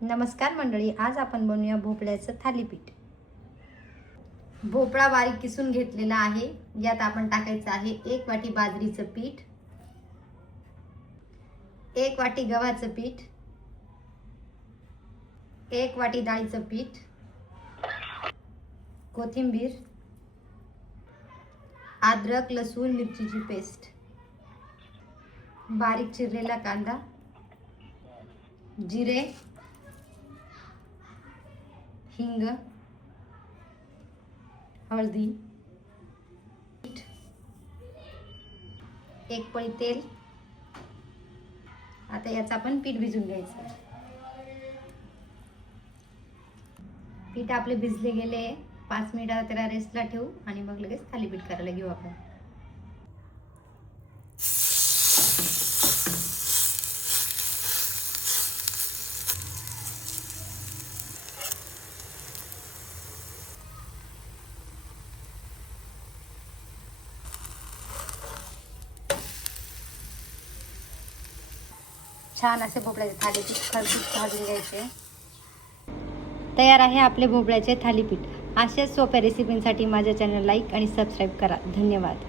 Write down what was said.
नमस्कार मंडळी, आज आपण बनवूया भोपळ्याचं थालीपीठ। भोपळा बारीक किसून घेतलेला आहे। यात आपण टाकायचं आहे 1 वाटी बाजरीचं पीठ, 1 वाटी गव्हाचं पीठ, 1 वाटी डाळीचं पीठ, कोथिंबीर, अद्रक लसूण मिरचीची पेस्ट, बारीक चिरलेला कांदा, जिरे, हिंग, हळदी, 1 पळी तेल। आता याचं आपण पीठ भिजून घ्यायचं। पीठ आपले भिजले गेले, 5 मिनिटं त्याला रेस्टला ठेवू आणि मग लगेच थालीपीठ करायला घेऊ आपण। छान असे भोपळ्याचे थालीपीठ खरपूस भाजून घ्यायचे। तयार आहे आपले भोपळ्याचे थालीपीठ। अशाच सोप्या रेसिपींसाठी माझ्या चॅनल लाईक आणि सबस्क्राईब करा। धन्यवाद।